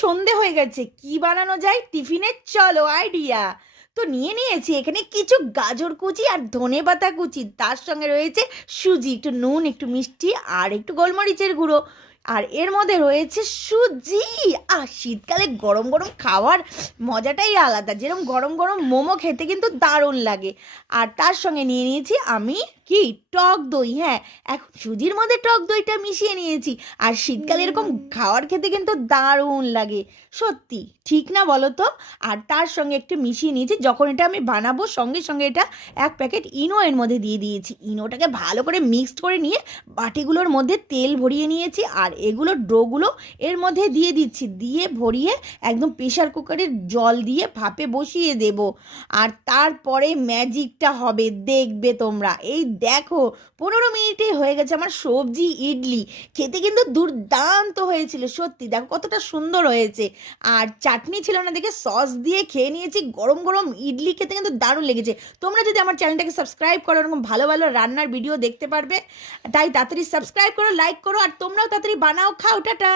সন্ধে হয়ে গেছে, কি বানানো যায় টিফিনে, চলো আইডিয়া। তো নিয়ে নিয়েছি এখানে কিছু গাজর কুচি আর ধনেপাতা কুচি, তার সঙ্গে রয়েছে সুজি, একটু নুন, একটু মিষ্টি আর একটু গোলমরিচের গুঁড়ো। আর এর মধ্যে রয়েছে সুজি। আর শীতকালে গরম গরম খাওয়ার মজাটাই আলাদা, যেরকম গরম গরম মোমো খেতে কিন্তু দারুণ লাগে। আর তার সঙ্গে নিয়ে নিয়েছি আমি কি, টক দই। হ্যাঁ, এখন সুজির মধ্যে টক দইটা মিশিয়ে নিয়েছি। আর শীতকালে এরকম খাওয়ার খেতে কিন্তু দারুণ লাগে, সত্যি ঠিক না বলো তো? আর তার সঙ্গে একটু মিশিয়ে নিয়েছি, যখন এটা আমি বানাবো সঙ্গে সঙ্গে এটা এক প্যাকেট ইনো এর মধ্যে দিয়ে দিয়েছি। ইনোটাকে ভালো করে মিক্সড করে নিয়ে বাটিগুলোর মধ্যে তেল ভরিয়ে নিয়েছি, আর এগুলো ডোগুলো এর মধ্যে দিয়ে দিচ্ছি, দিয়ে ভরিয়ে একদম প্রেশার কুকারের জল দিয়ে ভাপে বসিয়ে দেব। আর তারপরে ম্যাজিকটা হবে, দেখবে তোমরা। এই দেখো, 15 মিনিটেই হয়ে গেছে আমার সবজি ইডলি। খেতে কিন্তু দুর্দান্ত হয়েছিল, সত্যি দেখো কতটা সুন্দর হয়েছে। আর চাটনি ছিল না দেখে সস দিয়ে খেয়ে নিয়েছি, গরম গরম ইডলি খেতে কিন্তু দারুণ লেগেছে। তোমরা যদি আমার চ্যানেলটাকে সাবস্ক্রাইব করো, এরকম ভালো ভালো রান্নার ভিডিও দেখতে পারবে। তাই তাড়াতাড়ি সাবস্ক্রাইব করো, লাইক করো, আর তোমরাও তাড়াতাড়ি বানাও, খাও, টাটা।